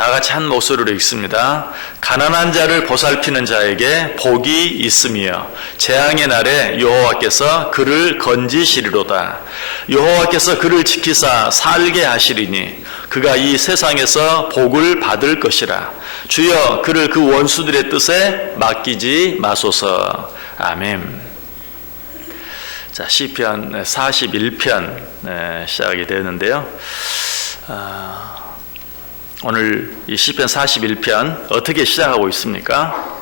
나같이 한 목소리로 읽습니다. 가난한 자를 보살피는 자에게 복이 있으며 재앙의 날에 여호와께서 그를 건지시리로다. 여호와께서 그를 지키사 살게 하시리니 그가 이 세상에서 복을 받을 것이라. 주여 그를 그 원수들의 뜻에 맡기지 마소서. 아멘. 자, 시편 41편 시작이 되는데요. 오늘 이 시편 41편 어떻게 시작하고 있습니까?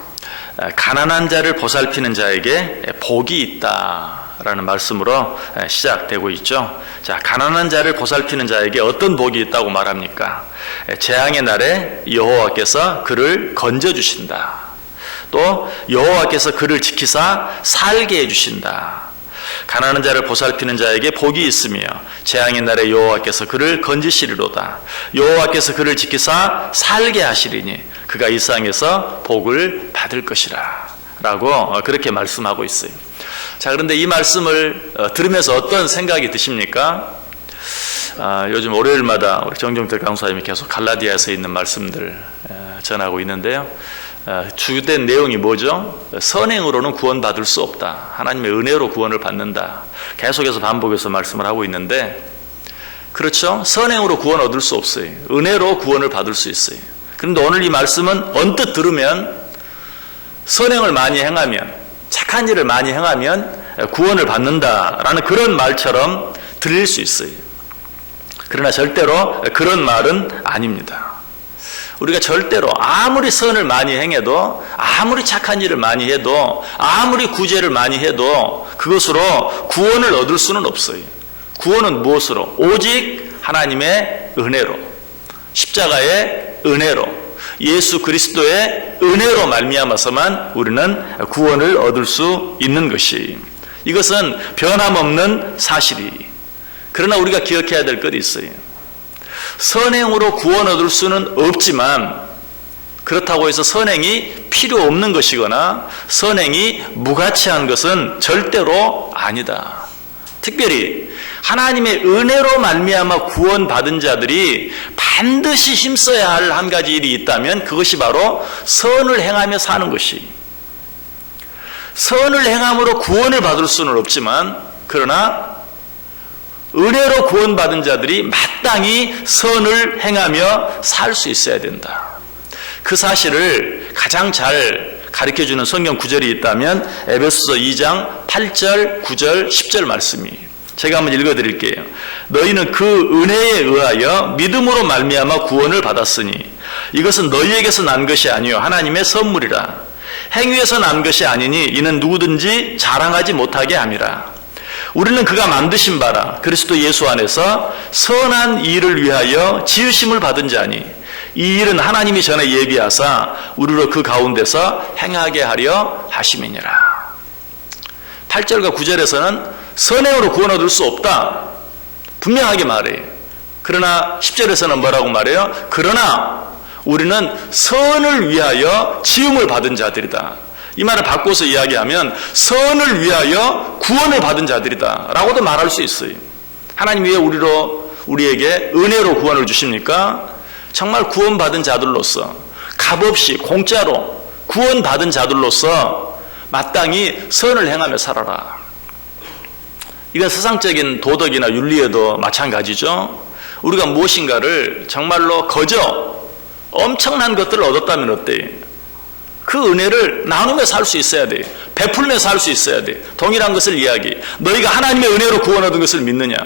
가난한 자를 보살피는 자에게 복이 있다라는 말씀으로 시작되고 있죠. 자, 가난한 자를 보살피는 자에게 어떤 복이 있다고 말합니까? 재앙의 날에 여호와께서 그를 건져주신다. 또 여호와께서 그를 지키사 살게 해주신다. 가난한 자를 보살피는 자에게 복이 있으며 재앙의 날에 여호와께서 그를 건지시리로다. 여호와께서 그를 지키사 살게 하시리니 그가 이 세상에서 복을 받을 것이라 라고 그렇게 말씀하고 있어요. 자, 그런데 이 말씀을 들으면서 어떤 생각이 드십니까? 요즘 월요일마다 우리 정종택 강사님이 계속 갈라디아에서 있는 말씀들 전하고 있는데요. 주된 내용이 뭐죠? 선행으로는 구원받을 수 없다. 하나님의 은혜로 구원을 받는다. 계속해서 반복해서 말씀을 하고 있는데, 그렇죠? 선행으로 구원 얻을 수 없어요. 은혜로 구원을 받을 수 있어요. 그런데 오늘 이 말씀은 언뜻 들으면 선행을 많이 행하면, 착한 일을 많이 행하면 구원을 받는다라는 그런 말처럼 들릴 수 있어요. 그러나 절대로 그런 말은 아닙니다. 우리가 절대로 아무리 선을 많이 행해도, 아무리 착한 일을 많이 해도, 아무리 구제를 많이 해도 그것으로 구원을 얻을 수는 없어요. 구원은 무엇으로? 오직 하나님의 은혜로, 십자가의 은혜로, 예수 그리스도의 은혜로 말미암아서만 우리는 구원을 얻을 수 있는 것이, 이것은 변함없는 사실이. 그러나 우리가 기억해야 될 것이 있어요. 선행으로 구원 얻을 수는 없지만, 그렇다고 해서 선행이 필요 없는 것이거나 선행이 무가치한 것은 절대로 아니다. 특별히 하나님의 은혜로 말미암아 구원받은 자들이 반드시 힘써야 할 한 가지 일이 있다면 그것이 바로 선을 행하며 사는 것이. 선을 행함으로 구원을 받을 수는 없지만, 그러나 은혜로 구원받은 자들이 마땅히 선을 행하며 살 수 있어야 된다. 그 사실을 가장 잘 가르쳐주는 성경 구절이 있다면 에베소서 2장 8절, 9절, 10절 말씀이. 제가 한번 읽어드릴게요. 너희는 그 은혜에 의하여 믿음으로 말미암아 구원을 받았으니 이것은 너희에게서 난 것이 아니요 하나님의 선물이라. 행위에서 난 것이 아니니 이는 누구든지 자랑하지 못하게 함이라. 우리는 그가 만드신 바라 그리스도 예수 안에서 선한 일을 위하여 지으심을 받은 자니 이 일은 하나님이 전에 예비하사 우리로 그 가운데서 행하게 하려 하심이니라. 8절과 9절에서는 선행으로 구원 얻을 수 없다, 분명하게 말해요. 그러나 10절에서는 뭐라고 말해요? 그러나 우리는 선을 위하여 지음을 받은 자들이다. 이 말을 바꿔서 이야기하면 선을 위하여 구원을 받은 자들이다 라고도 말할 수 있어요. 하나님 왜 우리에게 은혜로 구원을 주십니까? 정말 구원받은 자들로서, 값없이 공짜로 구원받은 자들로서 마땅히 선을 행하며 살아라. 이건 세상적인 도덕이나 윤리에도 마찬가지죠. 우리가 무엇인가를 정말로 거저 엄청난 것들을 얻었다면 어때요? 그 은혜를 나누며 살 수 있어야 돼. 베풀며 살 수 있어야 돼. 동일한 것을 이야기. 너희가 하나님의 은혜로 구원 얻은 것을 믿느냐?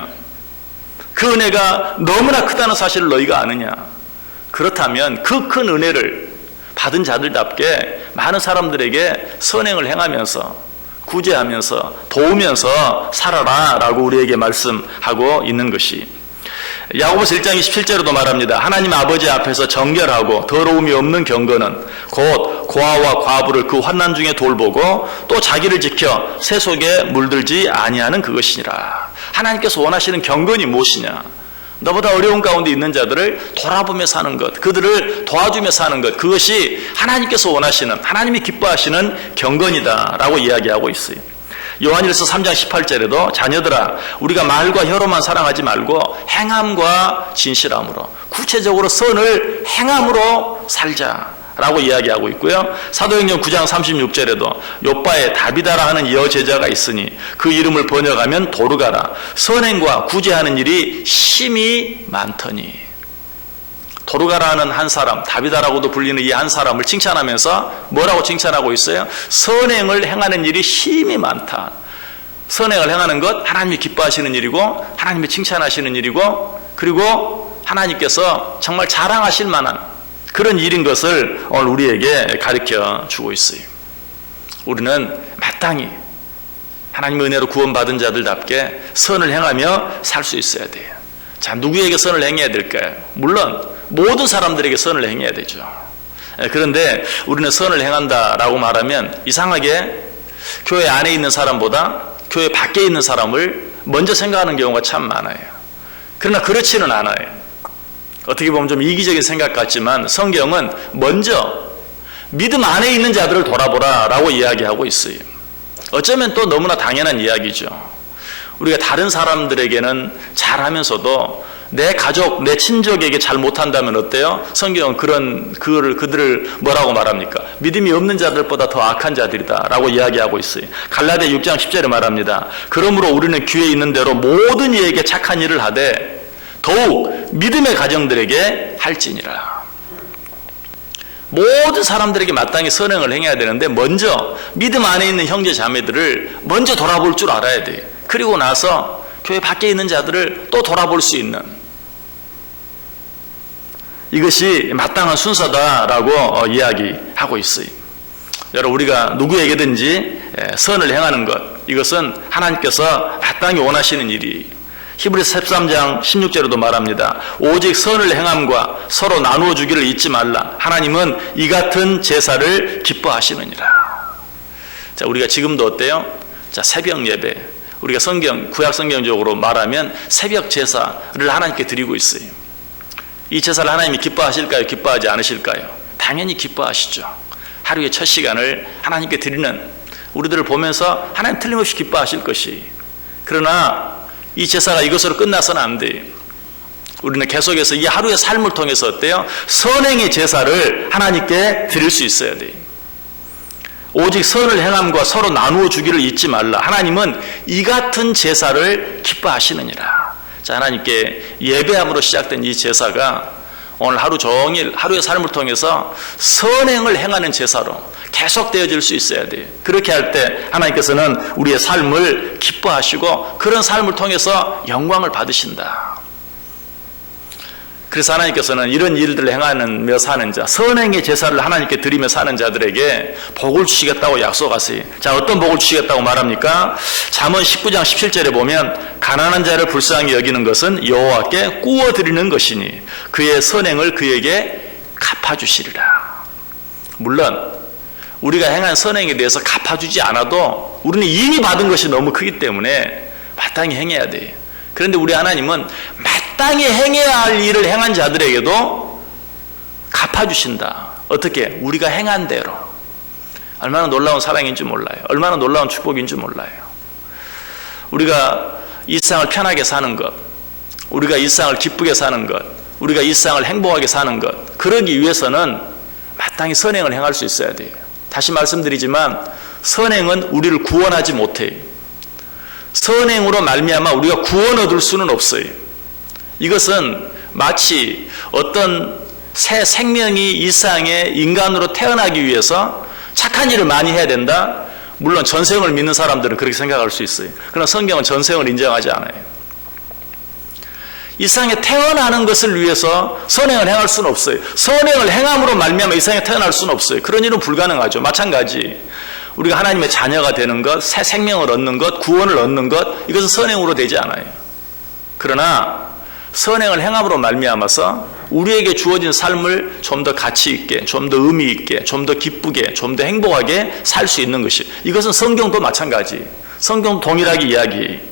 그 은혜가 너무나 크다는 사실을 너희가 아느냐? 그렇다면 그 큰 은혜를 받은 자들답게 많은 사람들에게 선행을 행하면서, 구제하면서, 도우면서 살아라 라고 우리에게 말씀하고 있는 것이, 야고보서 1장 27절에도 말합니다. 하나님 아버지 앞에서 정결하고 더러움이 없는 경건은 곧 고아와 과부를 그 환난 중에 돌보고 또 자기를 지켜 새 속에 물들지 아니하는 그것이니라. 하나님께서 원하시는 경건이 무엇이냐? 너보다 어려운 가운데 있는 자들을 돌아보며 사는 것, 그들을 도와주며 사는 것, 그것이 하나님께서 원하시는, 하나님이 기뻐하시는 경건이다 라고 이야기하고 있어요. 요한일서 3장 18절에도 자녀들아 우리가 말과 혀로만 사랑하지 말고 행함과 진실함으로 구체적으로 선을 행함으로 살자라고 이야기하고 있고요. 사도행전 9장 36절에도 욥바에 다비다라 하는 여제자가 있으니 그 이름을 번역하면 도르가라 선행과 구제하는 일이 심히 많더니 도르가라는 한 사람, 다비다라고도 불리는 이 한 사람을 칭찬하면서 뭐라고 칭찬하고 있어요? 선행을 행하는 일이 힘이 많다. 선행을 행하는 것 하나님이 기뻐하시는 일이고 하나님이 칭찬하시는 일이고 그리고 하나님께서 정말 자랑하실 만한 그런 일인 것을 오늘 우리에게 가르쳐 주고 있어요. 우리는 마땅히 하나님의 은혜로 구원받은 자들답게 선을 행하며 살 수 있어야 돼요. 자, 누구에게 선을 행해야 될까요? 물론 모든 사람들에게 선을 행해야 되죠. 그런데 우리는 선을 행한다라고 말하면 이상하게 교회 안에 있는 사람보다 교회 밖에 있는 사람을 먼저 생각하는 경우가 참 많아요. 그러나 그렇지는 않아요. 어떻게 보면 좀 이기적인 생각 같지만 성경은 먼저 믿음 안에 있는 자들을 돌아보라 라고 이야기하고 있어요. 어쩌면 또 너무나 당연한 이야기죠. 우리가 다른 사람들에게는 잘하면서도 내 가족, 내 친족에게 잘 못한다면 어때요? 성경은 그들을 뭐라고 말합니까? 믿음이 없는 자들보다 더 악한 자들이다 라고 이야기하고 있어요. 갈라디아 6장 10절에 말합니다. 그러므로 우리는 귀에 있는 대로 모든 이에게 착한 일을 하되 더욱 믿음의 가정들에게 할지니라. 모든 사람들에게 마땅히 선행을 행해야 되는데 먼저 믿음 안에 있는 형제 자매들을 먼저 돌아볼 줄 알아야 돼요. 그리고 나서 교회 밖에 있는 자들을 또 돌아볼 수 있는 이것이 마땅한 순서다라고 이야기하고 있어요. 여러분 우리가 누구에게든지 선을 행하는 것 이것은 하나님께서 마땅히 원하시는 일이에요. 히브리서 13장 16절에도 말합니다. 오직 선을 행함과 서로 나누어 주기를 잊지 말라. 하나님은 이 같은 제사를 기뻐하시느니라. 자, 우리가 지금도 어때요? 자, 새벽 예배. 우리가 구약 성경적으로 말하면 새벽 제사를 하나님께 드리고 있어요. 이 제사를 하나님이 기뻐하실까요? 기뻐하지 않으실까요? 당연히 기뻐하시죠. 하루의 첫 시간을 하나님께 드리는 우리들을 보면서 하나님 틀림없이 기뻐하실 것이. 그러나 이 제사가 이것으로 끝나서는 안 돼요. 우리는 계속해서 이 하루의 삶을 통해서 어때요? 선행의 제사를 하나님께 드릴 수 있어야 돼요. 오직 선을 행함과 서로 나누어 주기를 잊지 말라. 하나님은 이 같은 제사를 기뻐하시느니라. 자, 하나님께 예배함으로 시작된 이 제사가 오늘 하루 종일 하루의 삶을 통해서 선행을 행하는 제사로 계속되어질 수 있어야 돼요. 그렇게 할 때 하나님께서는 우리의 삶을 기뻐하시고 그런 삶을 통해서 영광을 받으신다. 그래서 하나님께서는 이런 일들을 행하며 사는 자, 선행의 제사를 하나님께 드리며 사는 자들에게 복을 주시겠다고 약속하세요. 자, 어떤 복을 주시겠다고 말합니까? 잠언 19장 17절에 보면 가난한 자를 불쌍히 여기는 것은 여호와께 구워드리는 것이니 그의 선행을 그에게 갚아주시리라. 물론 우리가 행한 선행에 대해서 갚아주지 않아도 우리는 이미 받은 것이 너무 크기 때문에 마땅히 행해야 돼요. 그런데 우리 하나님은 마땅히 행해야 할 일을 행한 자들에게도 갚아주신다. 어떻게? 우리가 행한 대로. 얼마나 놀라운 사랑인지 몰라요. 얼마나 놀라운 축복인지 몰라요. 우리가 이 세상을 편하게 사는 것, 우리가 이 세상을 기쁘게 사는 것, 우리가 이 세상을 행복하게 사는 것, 그러기 위해서는 마땅히 선행을 행할 수 있어야 돼요. 다시 말씀드리지만 선행은 우리를 구원하지 못해요. 선행으로 말미암아 우리가 구원 얻을 수는 없어요. 이것은 마치 어떤 새 생명이 이 세상에 인간으로 태어나기 위해서 착한 일을 많이 해야 된다. 물론 전생을 믿는 사람들은 그렇게 생각할 수 있어요. 그러나 성경은 전생을 인정하지 않아요. 이 세상에 태어나는 것을 위해서 선행을 행할 수는 없어요. 선행을 행함으로 말미암아 이 세상에 태어날 수는 없어요. 그런 일은 불가능하죠. 마찬가지 우리가 하나님의 자녀가 되는 것, 새 생명을 얻는 것, 구원을 얻는 것, 이것은 선행으로 되지 않아요. 그러나 선행을 행함으로 말미암아서 우리에게 주어진 삶을 좀 더 가치 있게, 좀 더 의미 있게, 좀 더 기쁘게, 좀 더 행복하게 살 수 있는 것이, 이것은 성경도 마찬가지. 성경 동일하게 이야기해요.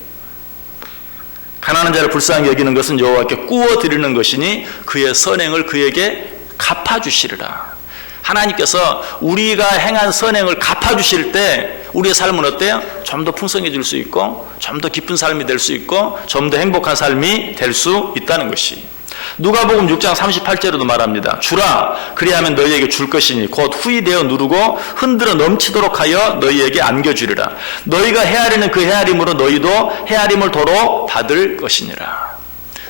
가난한 자를 불쌍히 여기는 것은 여호와께 구워 드리는 것이니 그의 선행을 그에게 갚아주시리라. 하나님께서 우리가 행한 선행을 갚아주실 때 우리의 삶은 어때요? 좀 더 풍성해질 수 있고 좀 더 깊은 삶이 될 수 있고 좀 더 행복한 삶이 될 수 있다는 것이. 누가복음 6장 38절에도 말합니다. 주라 그리하면 너희에게 줄 것이니 곧 후히 되어 누르고 흔들어 넘치도록 하여 너희에게 안겨주리라. 너희가 헤아리는 그 헤아림으로 너희도 헤아림을 도로 받을 것이니라.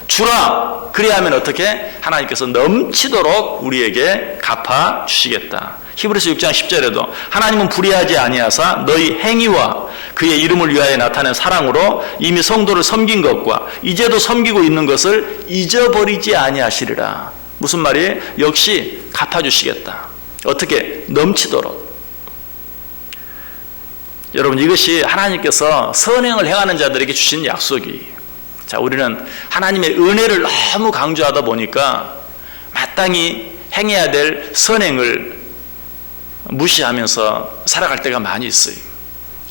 주라 그리하면 어떻게? 하나님께서 넘치도록 우리에게 갚아주시겠다. 히브리서 6장 10절에도 하나님은 불의하지 아니하사 너희 행위와 그의 이름을 위하여 나타낸 사랑으로 이미 성도를 섬긴 것과 이제도 섬기고 있는 것을 잊어버리지 아니하시리라. 무슨 말이에요? 역시 갚아주시겠다. 어떻게? 넘치도록. 여러분, 이것이 하나님께서 선행을 행하는 자들에게 주신 약속이에요. 자, 우리는 하나님의 은혜를 너무 강조하다 보니까 마땅히 행해야 될 선행을 무시하면서 살아갈 때가 많이 있어요.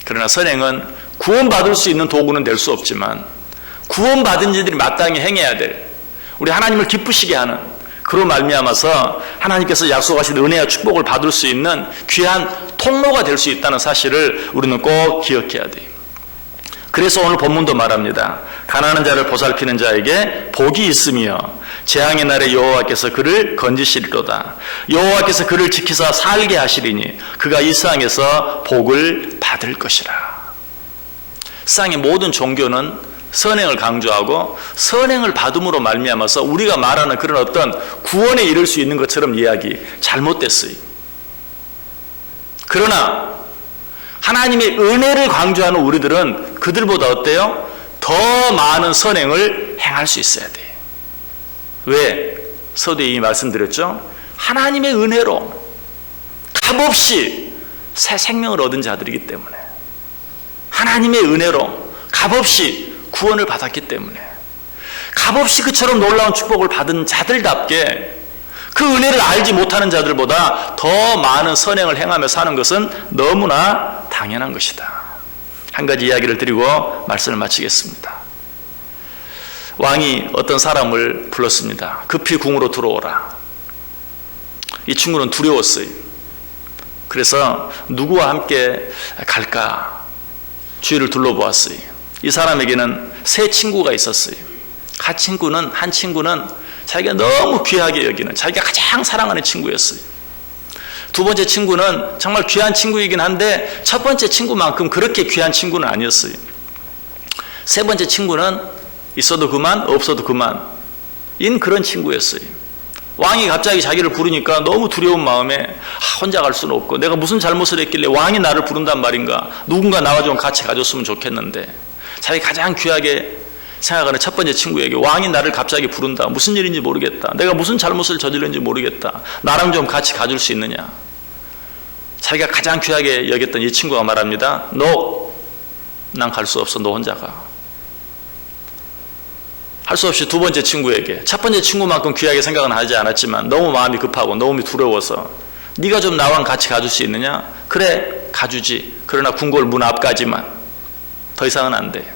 그러나 선행은 구원받을 수 있는 도구는 될 수 없지만 구원받은 이들이 마땅히 행해야 될, 우리 하나님을 기쁘시게 하는, 그로 말미암아서 하나님께서 약속하신 은혜와 축복을 받을 수 있는 귀한 통로가 될 수 있다는 사실을 우리는 꼭 기억해야 돼요. 그래서 오늘 본문도 말합니다. 가난한 자를 보살피는 자에게 복이 있으며 재앙의 날에 여호와께서 그를 건지시리로다. 여호와께서 그를 지키사 살게 하시리니 그가 이 세상에서 복을 받을 것이라. 세상의 모든 종교는 선행을 강조하고 선행을 받음으로 말미암아서 우리가 말하는 그런 어떤 구원에 이를 수 있는 것처럼 이야기 잘못됐어요. 그러나 하나님의 은혜를 강조하는 우리들은 그들보다 어때요? 더 많은 선행을 행할 수 있어야 돼. 왜? 서두에 이미 말씀드렸죠? 하나님의 은혜로 값없이 새 생명을 얻은 자들이기 때문에, 하나님의 은혜로 값없이 구원을 받았기 때문에, 값없이 그처럼 놀라운 축복을 받은 자들답게 그 은혜를 알지 못하는 자들보다 더 많은 선행을 행하며 사는 것은 너무나 당연한 것이다. 한 가지 이야기를 드리고 말씀을 마치겠습니다. 왕이 어떤 사람을 불렀습니다. 급히 궁으로 들어오라. 이 친구는 두려웠어요. 그래서 누구와 함께 갈까 주위를 둘러보았어요. 이 사람에게는 세 친구가 있었어요. 한 친구는 자기가 너무 귀하게 여기는, 자기가 가장 사랑하는 친구였어요. 두 번째 친구는 정말 귀한 친구이긴 한데 첫 번째 친구만큼 그렇게 귀한 친구는 아니었어요. 세 번째 친구는 있어도 그만 없어도 그만인 그런 친구였어요. 왕이 갑자기 자기를 부르니까 너무 두려운 마음에 혼자 갈 수는 없고 내가 무슨 잘못을 했길래 왕이 나를 부른단 말인가, 누군가 나와 좀 같이 가줬으면 좋겠는데 자기 가장 귀하게 생각하는 첫 번째 친구에게 왕이 나를 갑자기 부른다. 무슨 일인지 모르겠다. 내가 무슨 잘못을 저질렀는지 모르겠다. 나랑 좀 같이 가줄 수 있느냐. 자기가 가장 귀하게 여겼던 이 친구가 말합니다. 난 갈 수 없어. 너 혼자 가. 할 수 없이 두 번째 친구에게, 첫 번째 친구만큼 귀하게 생각은 하지 않았지만 너무 마음이 급하고 너무 두려워서 네가 좀 나랑 같이 가줄 수 있느냐. 그래 가주지. 그러나 궁궐 문 앞까지만, 더 이상은 안 돼.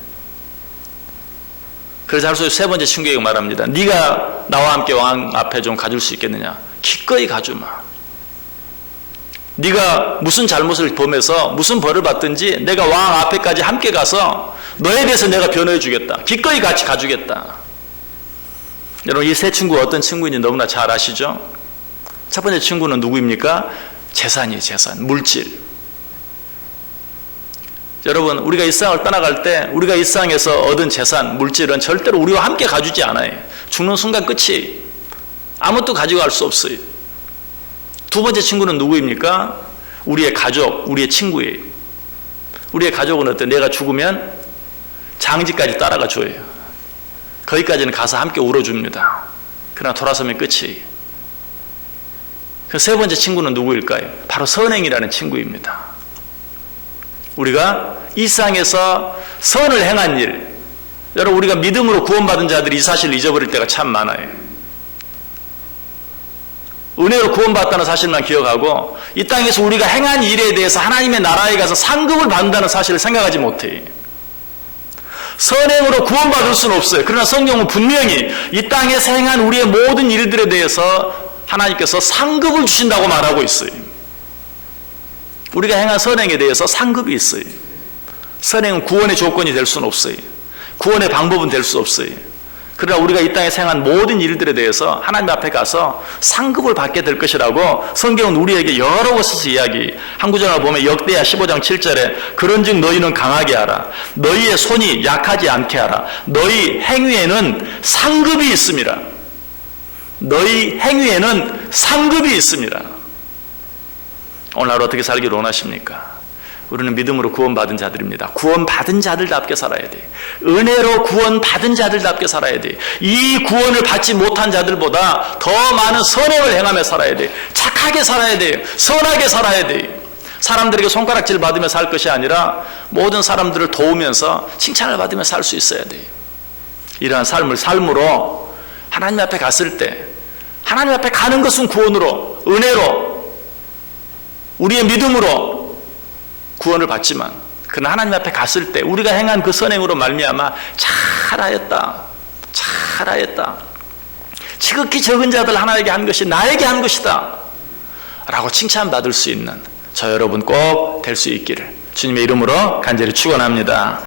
그래서 할 수 없이 세 번째 친구에게 말합니다. 네가 나와 함께 왕 앞에 좀 가줄 수 있겠느냐. 기꺼이 가주마. 네가 무슨 잘못을 범해서 무슨 벌을 받든지 내가 왕 앞에까지 함께 가서 너에 대해서 내가 변호해 주겠다. 기꺼이 같이 가주겠다. 여러분, 이 세 친구가 어떤 친구인지 너무나 잘 아시죠? 첫 번째 친구는 누구입니까? 재산이에요. 재산, 물질. 여러분, 우리가 이 세상을 떠나갈 때 우리가 이 세상에서 얻은 재산, 물질은 절대로 우리와 함께 가주지 않아요. 죽는 순간 끝이, 아무것도 가지고 갈 수 없어요. 두 번째 친구는 누구입니까? 우리의 가족, 우리의 친구예요. 우리의 가족은 어때? 내가 죽으면 장지까지 따라가 줘요. 거기까지는 가서 함께 울어줍니다. 그러나 돌아서면 끝이에요. 그 세 번째 친구는 누구일까요? 바로 선행이라는 친구입니다. 우리가 이 세상에서 선을 행한 일, 여러분, 우리가 믿음으로 구원받은 자들이 이 사실을 잊어버릴 때가 참 많아요. 은혜로 구원받았다는 사실만 기억하고 이 땅에서 우리가 행한 일에 대해서 하나님의 나라에 가서 상급을 받는다는 사실을 생각하지 못해요. 선행으로 구원받을 수는 없어요. 그러나 성경은 분명히 이 땅에서 행한 우리의 모든 일들에 대해서 하나님께서 상급을 주신다고 말하고 있어요. 우리가 행한 선행에 대해서 상급이 있어요. 선행은 구원의 조건이 될 수는 없어요. 구원의 방법은 될 수 없어요. 그러나 우리가 이 땅에 행한 모든 일들에 대해서 하나님 앞에 가서 상급을 받게 될 것이라고 성경은 우리에게 여러 곳에서 이야기. 한 구절을 보면 역대하 15장 7절에 그런즉 너희는 강하게 하라. 너희의 손이 약하지 않게 하라. 너희 행위에는 상급이 있습니다. 너희 행위에는 상급이 있습니다. 오늘 하루 어떻게 살기를 원하십니까? 우리는 믿음으로 구원받은 자들입니다. 구원받은 자들답게 살아야 돼. 은혜로 구원받은 자들답게 살아야 돼. 이 구원을 받지 못한 자들보다 더 많은 선행을 행하며 살아야 돼. 착하게 살아야 돼. 선하게 살아야 돼. 사람들에게 손가락질 받으며 살 것이 아니라 모든 사람들을 도우면서 칭찬을 받으며 살 수 있어야 돼. 이러한 삶으로 하나님 앞에 갔을 때, 하나님 앞에 가는 것은 구원으로, 은혜로, 우리의 믿음으로 구원을 받지만, 그러나 하나님 앞에 갔을 때 우리가 행한 그 선행으로 말미암아 잘하였다, 지극히 적은 자들 하나에게 한 것이 나에게 한 것이다 라고 칭찬받을 수 있는 저 여러분 꼭 될 수 있기를 주님의 이름으로 간절히 축원합니다.